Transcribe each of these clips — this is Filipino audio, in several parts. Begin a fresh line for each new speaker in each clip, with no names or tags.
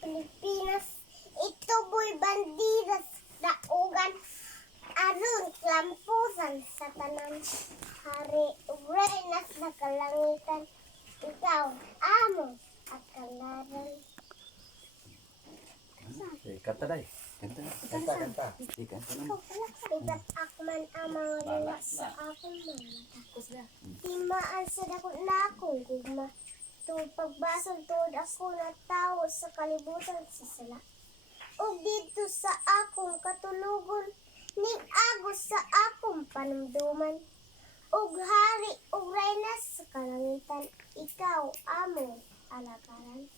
Pilipinas. Ito boy bandiras daugan aron klampusan sa tanan. Hari Urenas na kalangitan. Ikaw, amo at kalaran.
Eh, kanta day.
Kanta.
Kanta, kanta.
Di kanta
akman amang lala sa akong mga Timaan sa dakot na akong gugma. Tuwag pagbasol tuwad ako na tao sa kalibutan sa sala. O dito sa akong katulugon, ning agos sa akong panumduman. Og hari og reyna sa kalangitan, ikaw amo alakaran.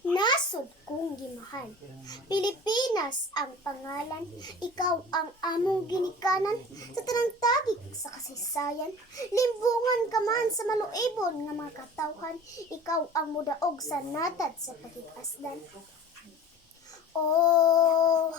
Nasod kong gimahan. Pilipinas ang pangalan, ikaw ang among ginikanan sa tanang tagig sa kasaysayan. Limbungan ka man sa maluibon nga mga katawhan, ikaw ang mudaog sa natad sa pagkikasdan. O